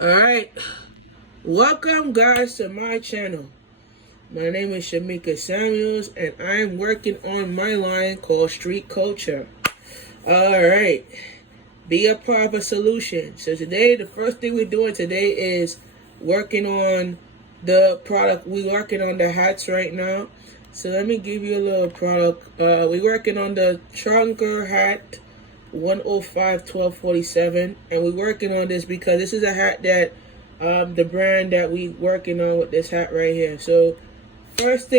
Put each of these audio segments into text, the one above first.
Alright, welcome guys to my channel. My name is Shamika Samuels and I'm working on my line called Street Culture. Alright, be a part of a solution. So today, the first thing we're doing today is working on the product. We're working on the hats right now. So let me give you a little product. We're working on the Trunker hat 105-1247, and we're working on this because this is a hat that the brand that we working on with this hat right here. So first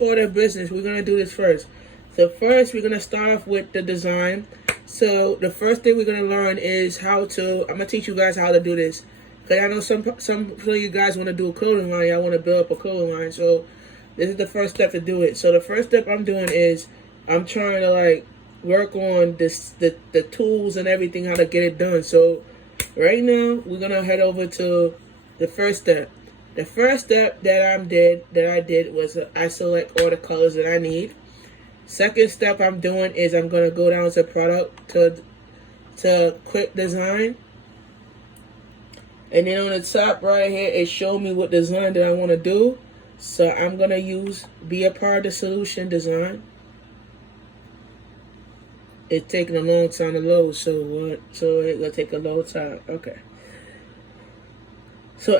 order of business, we're gonna do this first. So first we're gonna start off with the design. So the first thing we're gonna learn is how to. I'm gonna teach you guys how to do this because I know some of you guys want to do a clothing line. Y'all want to build up a clothing line. So this is the first step to do it. So the first step I'm doing is I'm trying to work on the tools and everything, how to get it done. So right now we're gonna head over to the first step. The first step that I did was I select all the colors that I need. Second step I'm doing is I'm gonna go down to product to quick design, and then on the top right here it showed me what design that I want to do. So I'm gonna use be a part of the solution design. It's taking a long time to load, so it's gonna take a long time. Okay. So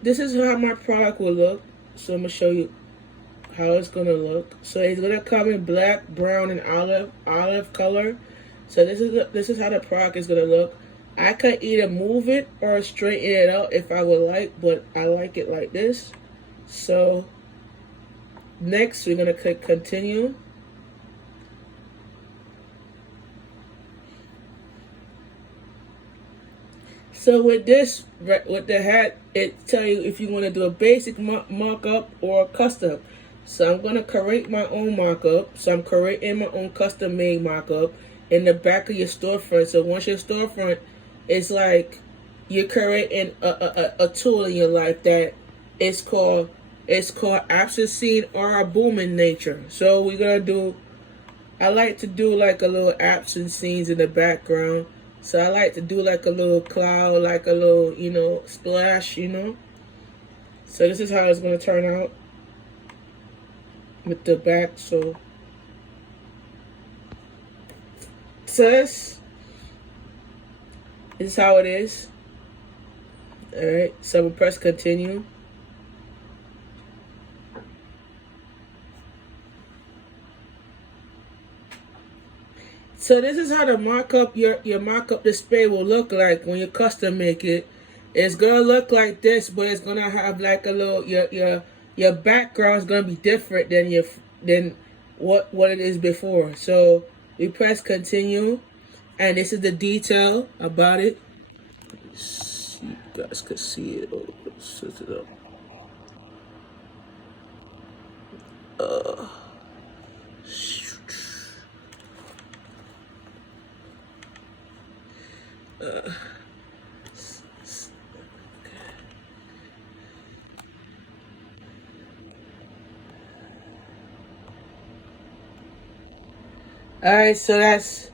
this is how my product will look. So I'm gonna show you how it's gonna look. So it's gonna come in black, brown, and olive color. So this is how the product is gonna look. I could either move it or straighten it out if I would like, but I like it like this. So next we're gonna click continue. So with the hat, it tell you if you want to do a basic markup or a custom. So I'm going to create my own markup. So I'm creating my own custom made markup in the back of your storefront. So once your storefront is like you're creating a tool in your life that is called absent scene or a booming nature. So we're gonna do. I like to do like a little absent scenes in the background. So I like to do like a little cloud, like a little, splash. So this is how it's going to turn out with the back. So this is how it is. Alright, so I'm going to press continue. So this is how the markup, your markup display will look like when you custom make it. It's gonna look like this, but it's gonna have like a little your background is gonna be different than what it is before. So we press continue, and this is the detail about it. See, you guys could see it. Oh, set it up. Alright, so that's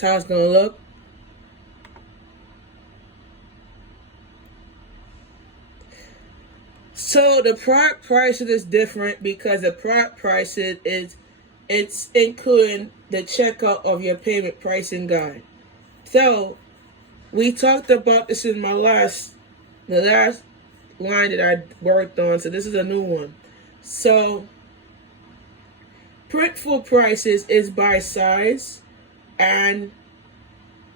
how it's gonna look. So the product pricing is different because the product pricing it's including the checkout of your payment pricing guide. So we talked about this in the last line that I worked on. So this is a new one. So printful prices is by size, and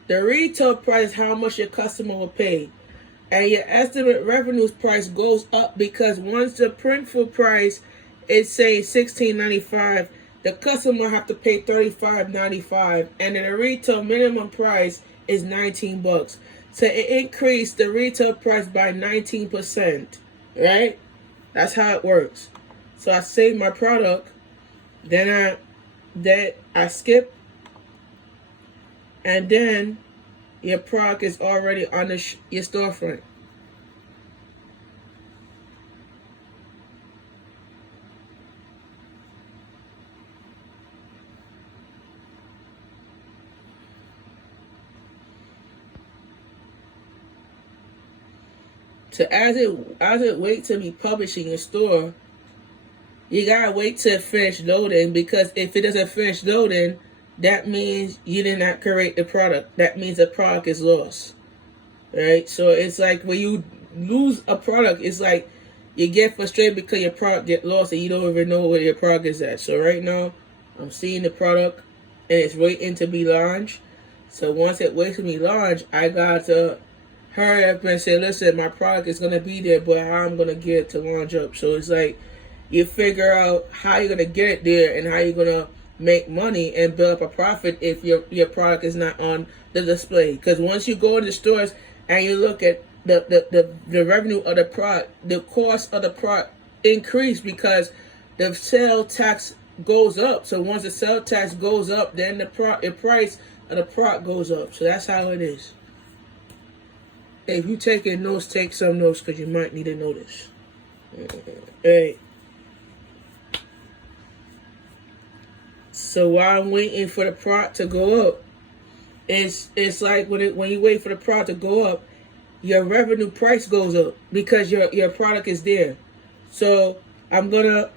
the retail price is how much your customer will pay. And your estimate revenues price goes up because once the printful price is say $16.95, the customer have to pay $35.95, and then the retail minimum price is $19. So it increased the retail price by 19%, right? That's how it works. So I save my product, then I skip, and then your product is already on your storefront. So as it wait to be published in your store, you gotta wait till it finish loading, because if it doesn't finish loading, that means you did not create the product. That means the product is lost. Right? So it's like when you lose a product, it's like you get frustrated because your product get lost and you don't even know where your product is at. So right now, I'm seeing the product and it's waiting to be launched. So once it waits to be launched, I got to hurry up and say, listen, my product is gonna be there, but how I'm gonna get it to launch up. So it's like you figure out how you're gonna get it there and how you're gonna make money and build up a profit if your product is not on the display. Because once you go in the stores and you look at the revenue of the product, the cost of the product increase because the sale tax goes up. So once the sale tax goes up, then the price of the product goes up. So that's how it is. If you taking notes, take some notes because you might need to know this. Hey. So while I'm waiting for the product to go up, it's like when you wait for the product to go up, your revenue price goes up because your product is there. So I'm gonna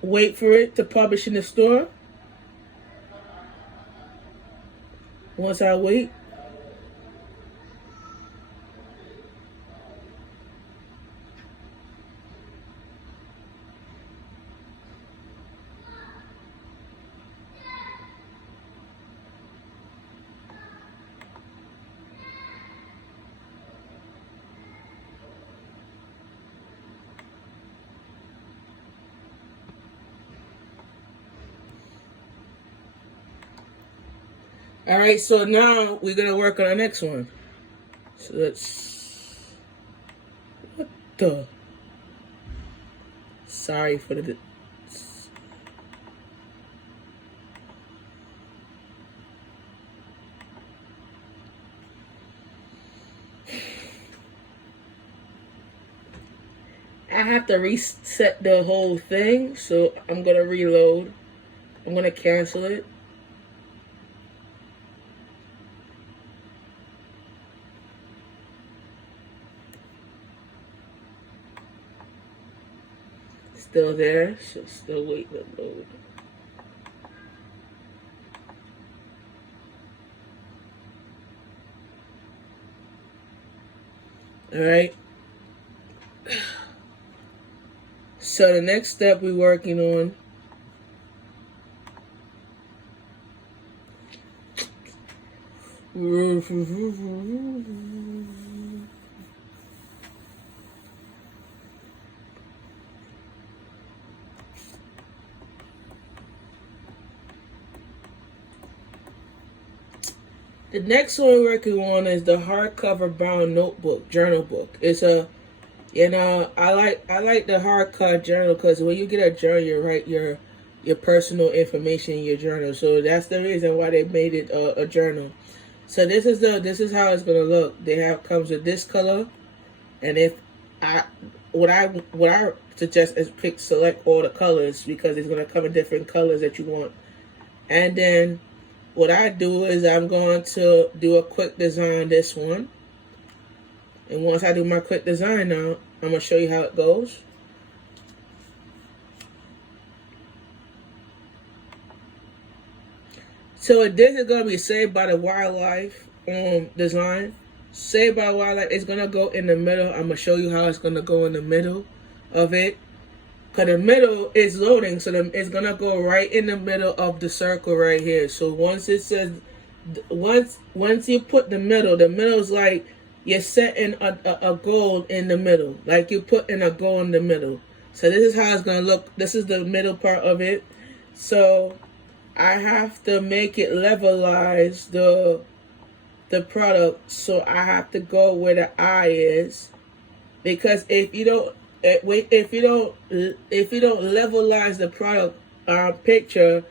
wait for it to publish in the store. Once I wait, all right, so now we're going to work on the next one. So let's... What the... Sorry for the... I have to reset the whole thing, so I'm going to reload. I'm going to cancel it. Still there, so still waiting to load. Alright. So the next step we're working on the next one we're working on is the hardcover bound notebook, journal book. It's a, I like the hardcover journal because when you get a journal, you write your personal information in your journal. So that's the reason why they made it a journal. So this is how it's gonna look. Comes with this color, and what I suggest is select all the colors because it's gonna come in different colors that you want, and then what I do is I'm going to do a quick design on this one. And once I do my quick design now, I'm going to show you how it goes. So this is going to be Saved by the Wildlife design. Saved by Wildlife is going to go in the middle. I'm going to show you how it's going to go in the middle of it. Because the middle is loading, so it's going to go right in the middle of the circle right here. So once it says, once you put the middle is like you're setting a goal in the middle. Like you put in a goal in the middle. So this is how it's going to look. This is the middle part of it. So I have to make it levelize the product. So I have to go where the eye is. Because if you don't levelize the product picture,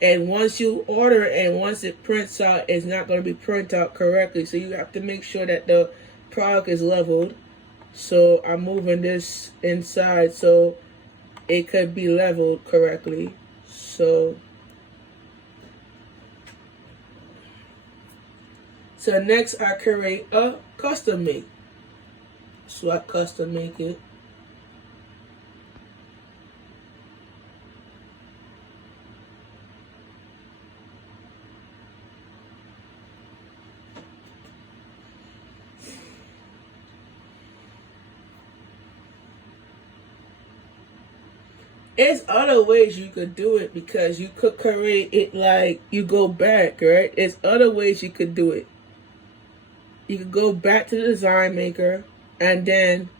and once you order it and once it prints out, it's not going to be printed out correctly. So you have to make sure that the product is leveled. So I'm moving this inside so it could be leveled correctly. So next I create a custom made. So I custom make it. There's other ways you could do it because you could create it like you go back, right? There's other ways you could do it. You could go back to the design maker, and then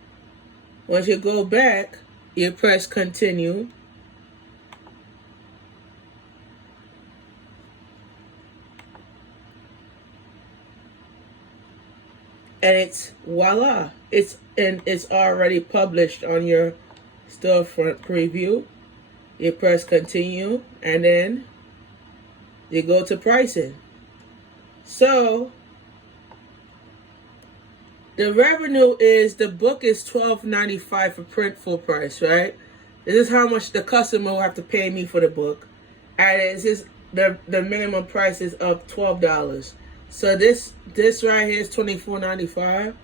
once you go back, you press continue. And it's voila. It's already published on your storefront preview. You press continue, and then you go to pricing. So the revenue is, the book is $12.95 for print full price, right? This is how much the customer will have to pay me for the book, and it's just the minimum price is of $12. So this right here is $24.95.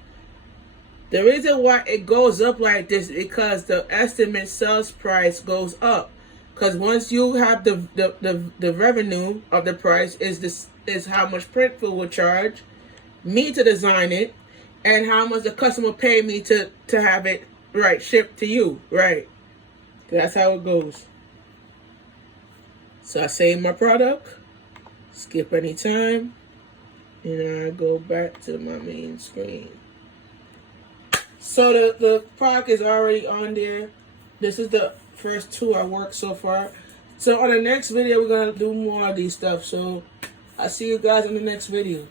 The reason why it goes up like this is because the estimate sales price goes up. Because once you have the revenue of the price is how much Printful will charge me to design it, and how much the customer pay me to have it right shipped to you, right? That's how it goes. So I save my product, skip any time, and I go back to my main screen. So the product is already on there. This is the first two I worked so far. So on the next video, we're going to do more of these stuff. So I'll see you guys in the next video.